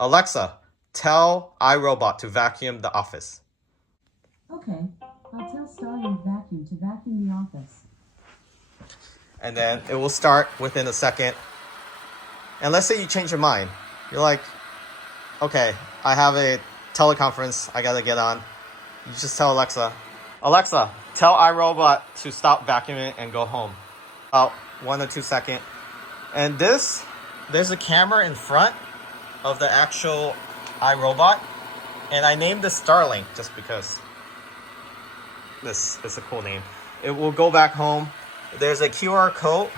Alexa, tell iRobot to vacuum the office. Okay, I'll tell Starling Vacuum to vacuum the office. And then it will start within a second. And let's say you change your mind. You're like, okay, I have a teleconference I gotta get on. You just tell Alexa, Alexa, tell iRobot to stop vacuuming and go home. About 1 or 2 seconds. And there's a camera in front of the actual iRobot. And I named this Starling just because this is a cool name. It will go back home. There's a QR code.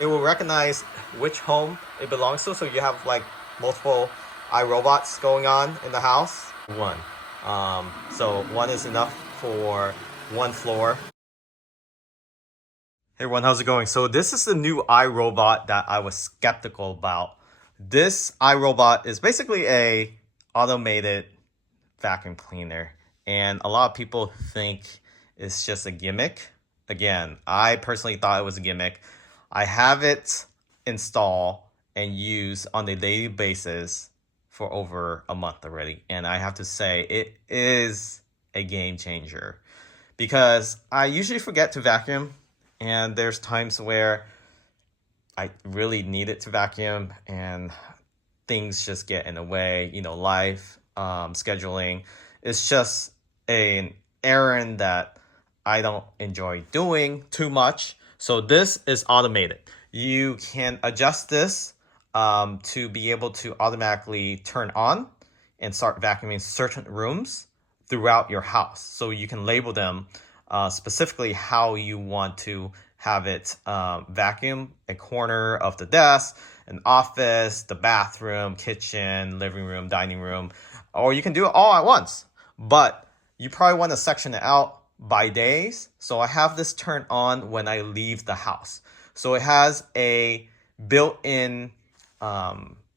It will recognize which home it belongs to. So you have like multiple iRobots going on in the house. One. So one is enough for one floor. Hey everyone, how's it going? So this is the new iRobot that I was skeptical about. This iRobot is basically a automated vacuum cleaner. And a lot of people think it's just a gimmick. Again, I personally thought it was a gimmick. I have it installed and used on a daily basis for over a month already. And I have to say, it is a game changer. Because I usually forget to vacuum. And there's times where I really need it to vacuum. And things just get in the way. You know, life, scheduling. It's just an errand that I don't enjoy doing too much. So this is automated. You can adjust this to be able to automatically turn on and start vacuuming certain rooms throughout your house. So you can label them specifically how you want to have it vacuum a corner of the desk, an office, the bathroom, kitchen, living room, dining room, or you can do it all at once. But you probably want to section it out by days. So I have this turned on when I leave the house. So it has a built-in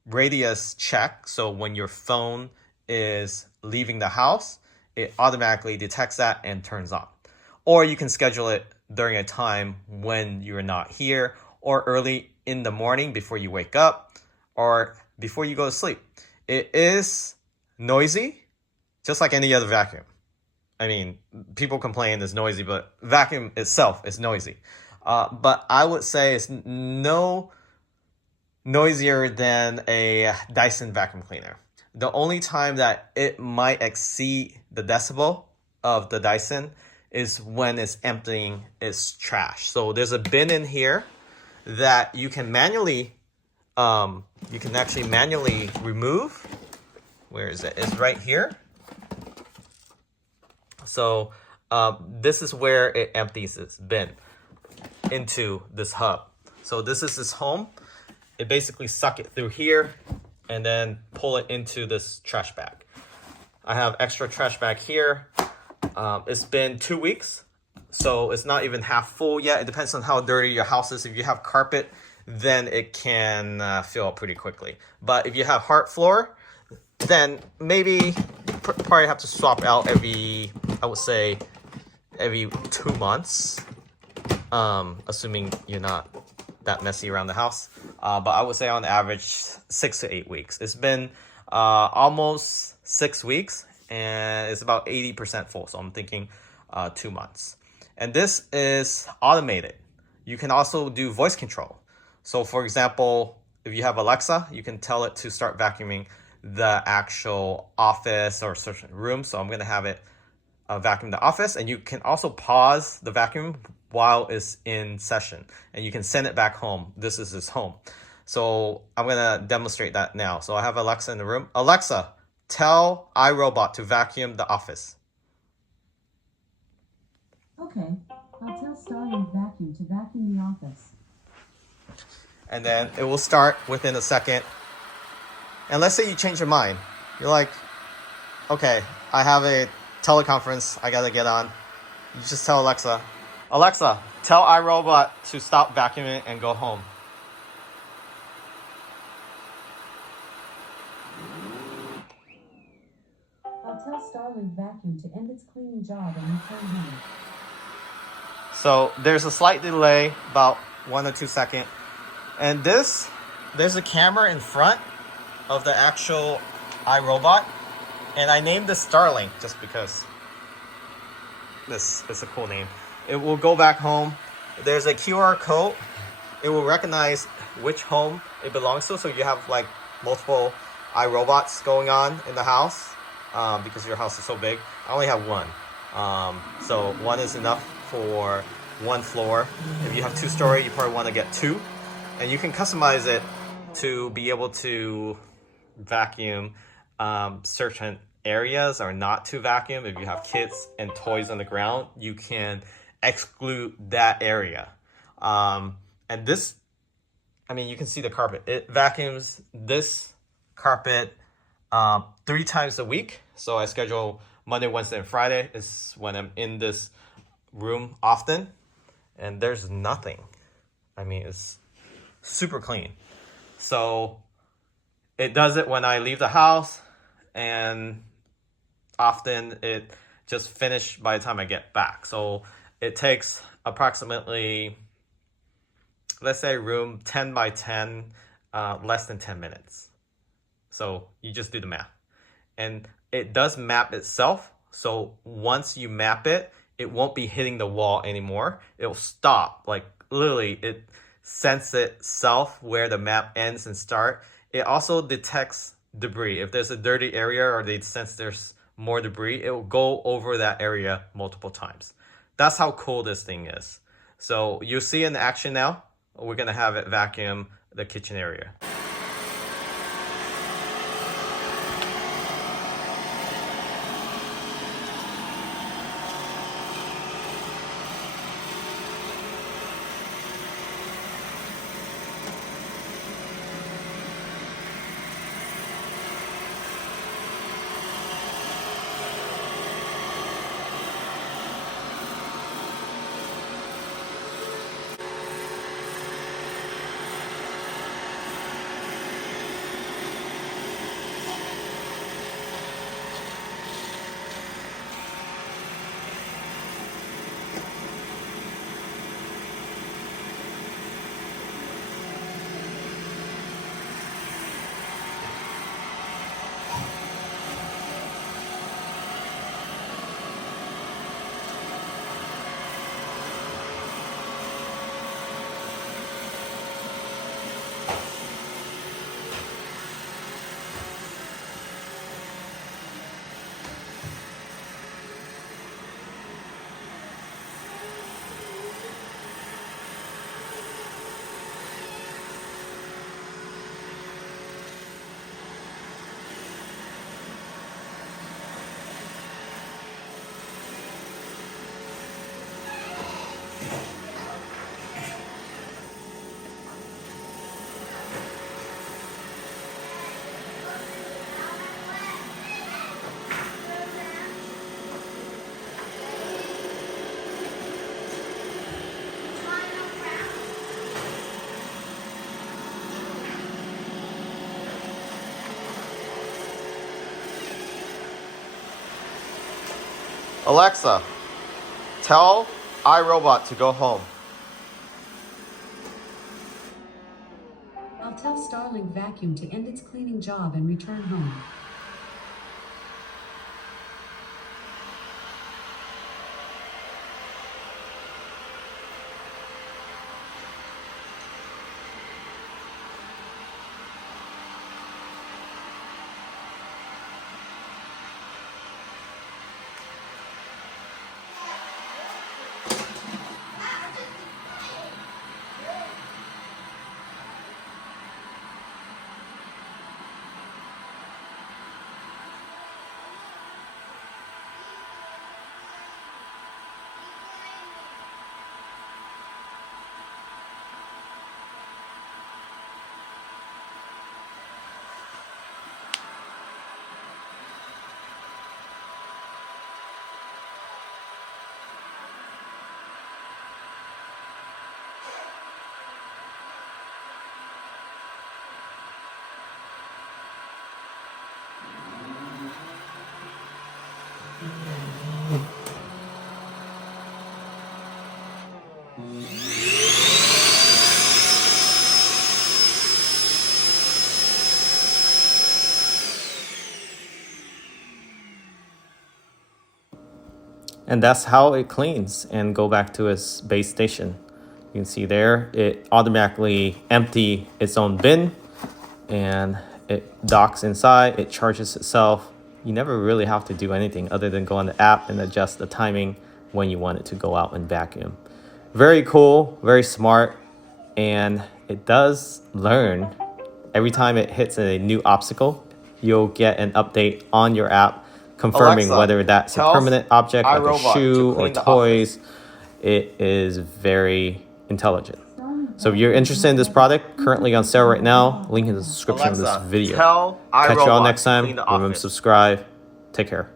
radius check. So when your phone is leaving the house, it automatically detects that and turns on. Or you can schedule it during a time when you're not here, or early in the morning before you wake up, or before you go to sleep. It is noisy, just like any other vacuum. I mean, people complain it's noisy, but vacuum itself is noisy. But I would say it's no noisier than a Dyson vacuum cleaner. The only time that it might exceed the decibel of the Dyson is when it's emptying its trash. So there's a bin in here that you can actually manually remove. Where is it? It's right here. So this is where it empties its bin into this hub. So this is its home. It basically suck it through here and then pull it into this trash bag. I have extra trash bag here. It's been 2 weeks, so it's not even half full yet. It depends on how dirty your house is. If you have carpet, then it can fill up pretty quickly. But if you have hard floor, then maybe probably have to swap out every 2 months, assuming you're not that messy around the house. But I would say on average 6 to 8 weeks. It's been almost 6 weeks, and it's about 80% full. So I'm thinking 2 months. And this is automated. You can also do voice control. So for example, if you have Alexa, you can tell it to start vacuuming the actual office or certain room. So I'm going to have it vacuum the office, and you can also pause the vacuum while it's in session, and you can send it back home. This is its home. So I'm going to demonstrate that now. So I have Alexa in the room. Alexa, tell iRobot to vacuum the office. Okay, I'll tell Starling Vacuum to vacuum the office. And then it will start within a second. And let's say you change your mind. You're like, okay, I have a teleconference I gotta get on. You just tell Alexa, Alexa, tell iRobot to stop vacuuming and go home. I'll tell Starling Vacuum to end its cleaning job and return home. So there's a slight delay, about 1 or 2 seconds. And there's a camera in front of the actual iRobot, and I named this Starlink just because this is a cool name. It will go back home. There's a QR code. It will recognize which home it belongs to, so you have like multiple iRobots going on in the house because your house is so big. I only have one, so one is enough for one floor. If you have 2-story, you probably want to get 2, and you can customize it to be able to vacuum certain areas or not to vacuum. If you have kids and toys on the ground, you can exclude that area. And this, I mean, you can see the carpet. It vacuums this carpet 3 times a week. So I schedule Monday, Wednesday, and Friday is when I'm in this room often. And there's nothing. I mean, it's super clean. So it does it when I leave the house, and often it just finished by the time I get back. So it takes approximately, let's say room 10 by 10, less than 10 minutes. So you just do the math. And it does map itself. So once you map it, it won't be hitting the wall anymore. It'll stop. Like literally, it senses itself where the map ends and start. It also detects debris. If there's a dirty area or they sense there's more debris, it will go over that area multiple times. That's how cool this thing is. So you'll see in action now. We're gonna have it vacuum the kitchen area. Alexa, tell iRobot to go home. I'll tell Starlink Vacuum to end its cleaning job and return home. And that's how it cleans and go back to its base station. You can see there, it automatically empty its own bin and it docks inside, it charges itself. You never really have to do anything other than go on the app and adjust the timing when you want it to go out and vacuum. Very cool, very smart, and it does learn. Every time it hits a new obstacle, you'll get an update on your app confirming Alexa, whether that's a tell permanent object like a iRobot to shoe or clean the toys. It is very intelligent. So if you're interested in this product, currently on sale right now, link in the description of this Alexa, video. tell Catch you all iRobot next to time. clean the Remember to office. subscribe. Take care.